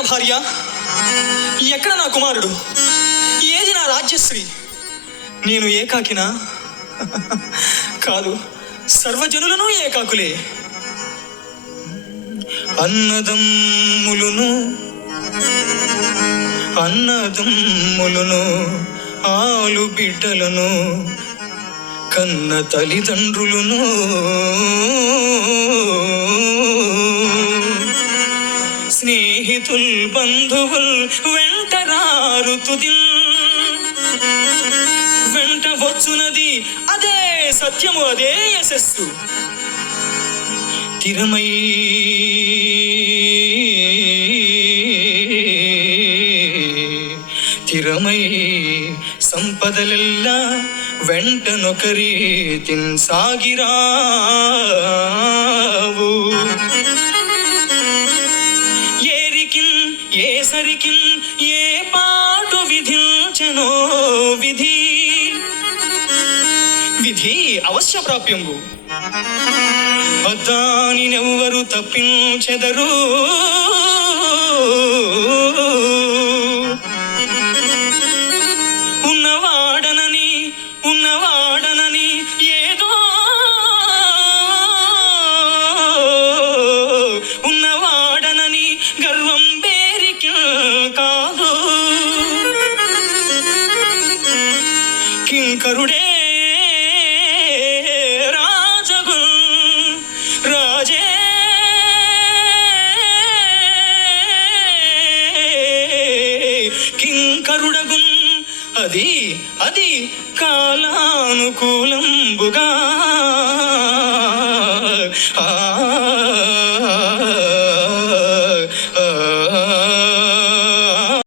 నా భార్య? ఎక్కడ నా కుమారుడు? ఏది నా రాజ్యశ్రీ? నేను ఏకాకినా? కాదు, సర్వజనులను ఏకాకులే. అన్నదమ్ములను ఆలు బిడ్డలను కన్న తల్లిదండ్రులను స్నేహితుల్ బంధువుల్ వెంటరారు తుదిల్ వెంట వచ్చునది అదే సత్యము, అదే యశస్సు. తిరమై సంపదలెల్ల వెంటనొకరి తిన్సాగిరావు. ఏరికిన్ ఏసరికిన్ ఏ పాటు విధించెనో విధి అవశ్య ప్రాప్యంబు. దానినెవ్వరు తప్పించెదరు. ఉన్నవాడనని ఏదో ఉన్నవాడనని గర్వం బేరికి కాదు. కింకరుడే రాజే కింకరుడగున్. అది కాలానుకూలం.